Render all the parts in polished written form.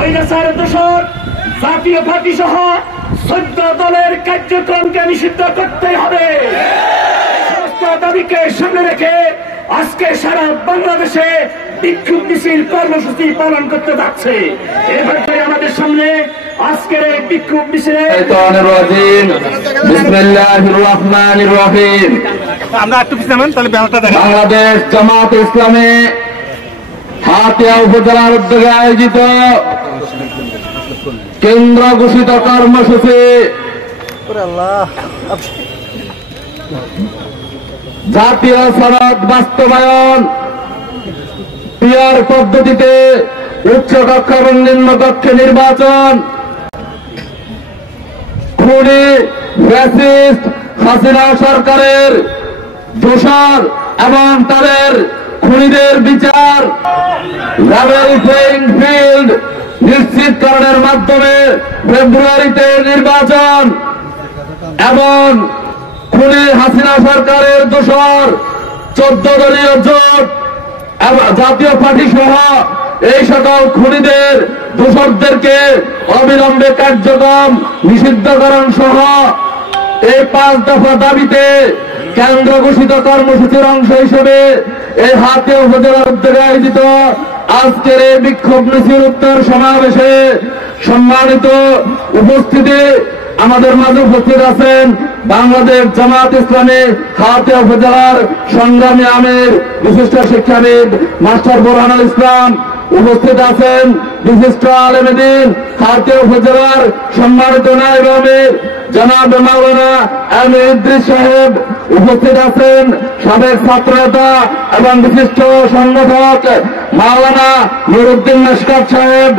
স্বৈরাচার দোষর জাতীয় পার্টি সহ 14 দলের কার্যক্রমকে নিষিদ্ধ করতে হবে। সমস্ত দাবিকে সামনে রেখে আজকে সারা বাংলাদেশে বিক্ষোভ মিছিল কর্মসূচি পালন করতে যাচ্ছে। এবারে আমাদের সামনে আজকের এই বিক্ষোভ মিছিলে বিসমিল্লাহির রহমানির রহিম। আমরা একটু পিছাবেন তাহলে ব্যানারটা দেখেন। বাংলাদেশ জামাত ইসলামী হাতিয়া উপজেলার উদ্যোগে আয়োজিত কেন্দ্র ঘোষিত কর্মসূচি জাতীয় সনদ বাস্তবায়ন, পিআর পদ্ধতিতে উচ্চ কক্ষ এবং নিম্ন কক্ষে নির্বাচন, খুনি ফ্যাসিস্ট হাসিনা সরকারের দোষর এবং তাদের খুনিদের বিচার, লেভেল প্লেইং ফিল্ড নিশ্চিতকরণের মাধ্যমে ফেব্রুয়ারিতে নির্বাচন এবং খুনি হাসিনা সরকারের দোষর 14 দলীয় জোট জাতীয় পার্টি সহ এই সকল খুনিদের দোষরদেরকে অবিলম্বে কার্যক্রম নিষিদ্ধকরণ সহ এই 5 দফা দাবিতে কেন্দ্র ঘোষিত কর্মসূচির অংশ হিসেবে এই হাতিয়া উপজেলার উদ্যোগে আয়োজিত আজকের এই বিক্ষোভ মিছিল উত্তর সমাবেশে সম্মানিত উপস্থিতি আমাদের মাঝে উপস্থিত আছেন বাংলাদেশ জামাত ইসলামী হাতিয়া উপজেলার সংগ্রামী আমির বিশিষ্ট শিক্ষাবিদ মাস্টার বোরহানুল ইসলাম, উপস্থিত আছেন বিশিষ্ট আলেমে দ্বীন হাতিয়া উপজেলার সম্মানিত নায়েব আমির জনাব মাওলানা আমির ইদ্রিস সাহেব, উপস্থিত আছেন সাবেক ছাত্রনেতা এবং বিশিষ্ট সংগঠক মাওলানা নুরুদ্দিন মাসকাত সাহেব,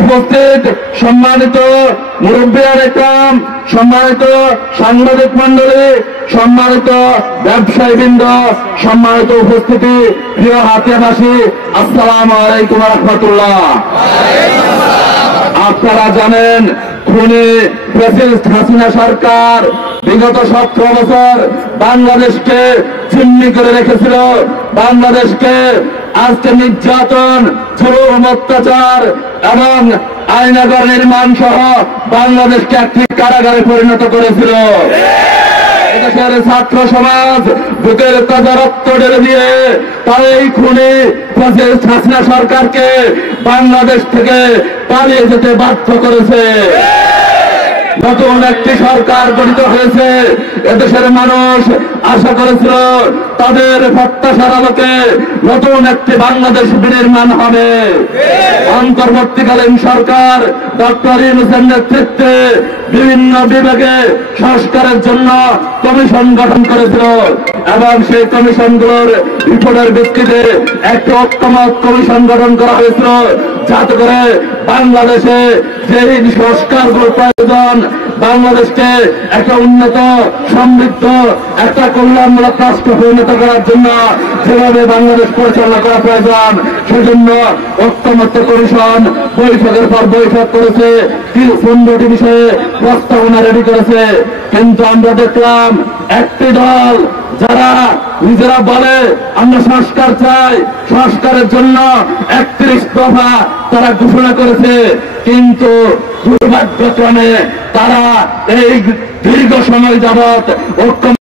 উপস্থিত সম্মানিত মুরব্বিয়ান ইকরাম, সম্মানিত সাংবাদিক মন্ডলী, সম্মানিত ব্যবসায়ীবৃন্দ, সম্মানিত উপস্থিতি, প্রিয় হাতিয়াবাসী, আসসালামু আলাইকুম ওয়া রাহমাতুল্লাহ। আপনারা জানেন খুনি ফ্যাসিস্ট হাসিনা সরকার বিগত 17 বছর বাংলাদেশকে জিম্মি করে রেখেছিল। বাংলাদেশকে আজকে নির্যাতন, জুলুম, অত্যাচার এবং আয়নাঘর নির্মাণ সহ বাংলাদেশকে একটি কারাগারে পরিণত করেছিল। এদেশের ছাত্র সমাজ বুকের তাজা রক্ত ঢেলে দিয়ে তার এই খুনি ফ্যাসিস্ট হাসিনা সরকারকে বাংলাদেশ থেকে পালিয়ে যেতে বাধ্য করেছে। নতুন একটি সরকার গঠিত হয়েছে। এদেশের মানুষ আশা করেছিল তাদের প্রত্যাশার আলোকে নতুন একটি বাংলাদেশ বিনির্মাণ হবে। অন্তর্বর্তীকালীন সরকার ডক্টর ইউনূসের নেতৃত্বে বিভিন্ন বিভাগে সংস্কারের জন্য কমিশন গঠন করেছিল এবং সেই কমিশনগুলোর রিপোর্টের ভিত্তিতে একটি ঐক্যমত কমিশন গঠন করা হয়েছিল, যাতে করে বাংলাদেশে যেই সংস্কারগুলো প্রয়োজন, বাংলাদেশকে একটা উন্নত, সমৃদ্ধ, একটা কল্যাণমূলক রাষ্ট্র পরিণত করার জন্য যেভাবে বাংলাদেশ পরিচালনা করা প্রয়োজন, সেজন্য ঐক্যমত্য কমিশন বৈঠকের পর বৈঠক করেছে, 15টি বিষয়ে প্রস্তাবনা রেডি করেছে। কিন্তু আমরা দেখলাম একটি দল যারা নিজেরা বলে আমরা সংস্কার চাই, সংস্কারের জন্য 31 দফা তারা ঘোষণা করেছে, কিন্তু দুর্ভাগ্যক্রমে তারা এই দীর্ঘ সময় যাবৎ ঐক্য